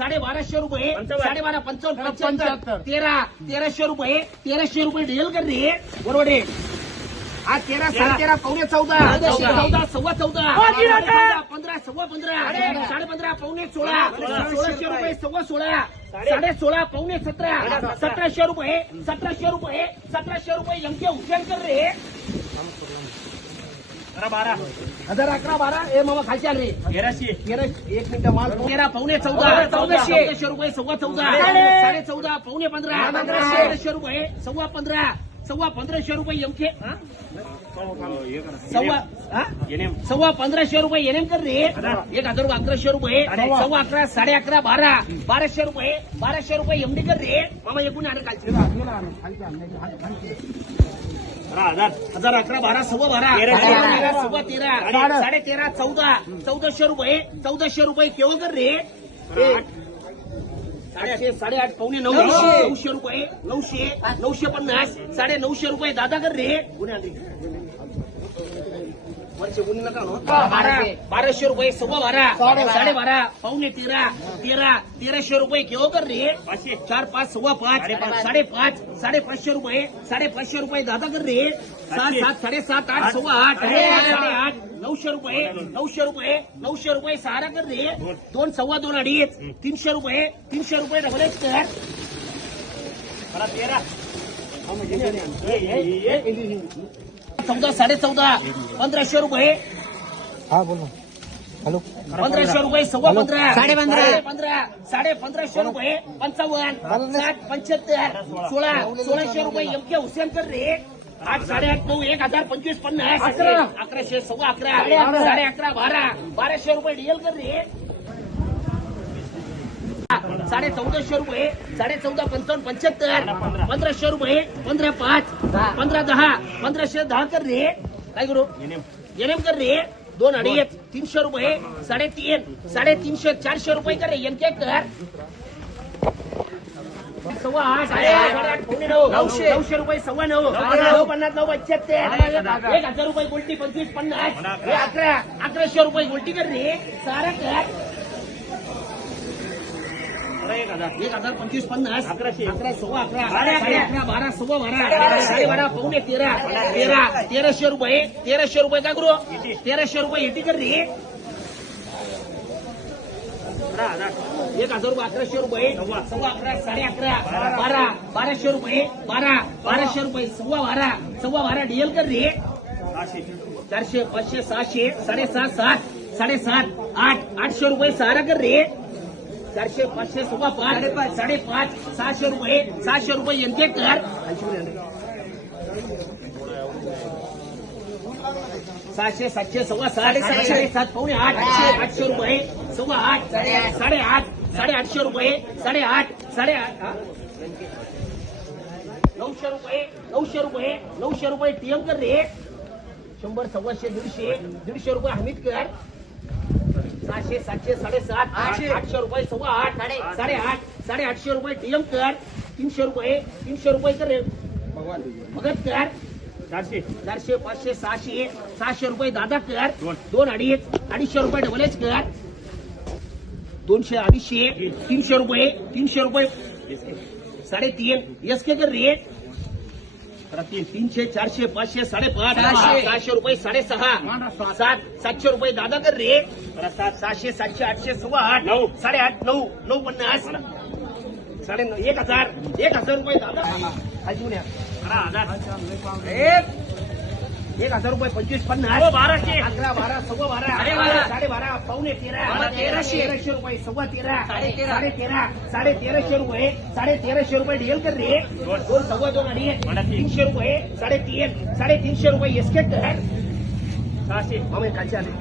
12,500 रुपये 12,500 55 13,000 रुपये 1,300 डील कर रे बरोबर आहे हा 13 13.5 पावणे 14 14 सव्वा 14 15 सव्वा 15 15.5 पावणे 16 1600 रुपये सव्वा 16 16.5 पावणे 17 1700 रुपये 1700 रुपये यमके हुशार कर रे 12 11 ए मामा खालचे आले रे 1300 एक मिनिट माल 13 पावणे 14 1400 रुपये सव्वा 14 14.5 पावणे 15 1500 रुपये सव्वा 15 1500 रुपये यमके सव्वा 1500 रुपये एनएम कर रे 1,1100 रुपये सव्वा 11 11.5 1200 रुपये एमडी कर रे मामा एकूण आले कालचे 11 12 सव्वा 12 सव्वा 13 13.5 1400 रुपये केवळ कर रे 850 पावणे 900 रुपये 950 950 रुपये दादा कर रे वर्षे गुन्हे नका 1200 रुपये सव्वा 12 12.5 पावणे 1300 रुपये केव्हा कर रे 4 5 सव्वा 5 5.5 550 रुपये दादा कर रे 7 7 8 सव्वा 8 900 रुपये सहारा कर रे 2 सव्वा 2 अडीच 300 रुपये डबल एच कर 14 14.5 1500 रुपये हा बोल हॅलो 1500 रुपये सव्वा 15 15.5 रुपये 55 60 75 1600 रुपये एमके हुसेन कर रे 8 8.5 9 1,025 50 1100 सव्वा 11 11.5 1200 रुपये डीएल कर रे 1450 रुपये 14.5 55 1500 रुपये 15.5 15.10 1510 कर रे काय करू एनएम कर रे 2 अडीच 300 रुपये 350 400 रुपये कर रे एमके कर सव्वा 8 8 पावणे 900 रुपये सव्वा 9 950 975 1,000 रुपये गोल्टी 25 50 1100 रुपये गोल्टी कर रे सारा कर 1,025 50 11 सव्वा 11 12 सव्वा 12 12.5 पावणे 1300 रुपये काय करू 1300 रुपये एटी कर रे 1,000 रुपये 1100 रुपये सव्वा 11 1200 रुपये 1200 रुपये सव्वा 12 डीएल कर रे 400 500 600 7.5 7 800 रुपये सहारा कर रे 400 500 सव्वा 5 5.5 600 रुपये यांचे कर 600 700 सव्वा 7 पावणे 800 रुपये सव्वा 8 8.5 रुपये 8.5 900 रुपये टीएम कर रे 100 सव्वाशे 150 रुपये हमीद कर 600 700 7.5 800 रुपये सव्वा 8 8.5 रुपये टीएम कर 300 रुपये कर रे भगत कर 400 500 600 रुपये दादा कर 2 अडीच 250 रुपये डबल एच कर 200 250 300 रुपये 3.5 एसके कर रेट 300 400 500 5.5 600 रुपये 6.5 700 रुपये दादा कर रेट 700 700 800 सव्वा 8 8.5 950 1,000 रुपये दादा अजून 1,000 रुपये 25 50 1200 11 12 सव्वा 12 12.5 पावणे 1300 रुपये सव्वा 13 13.5 रुपये 1300 डीएल कर रे 2 सव्वा 2 अडीच 300 रुपये 350 रुपये एसके कर 600 मामे खालचे आले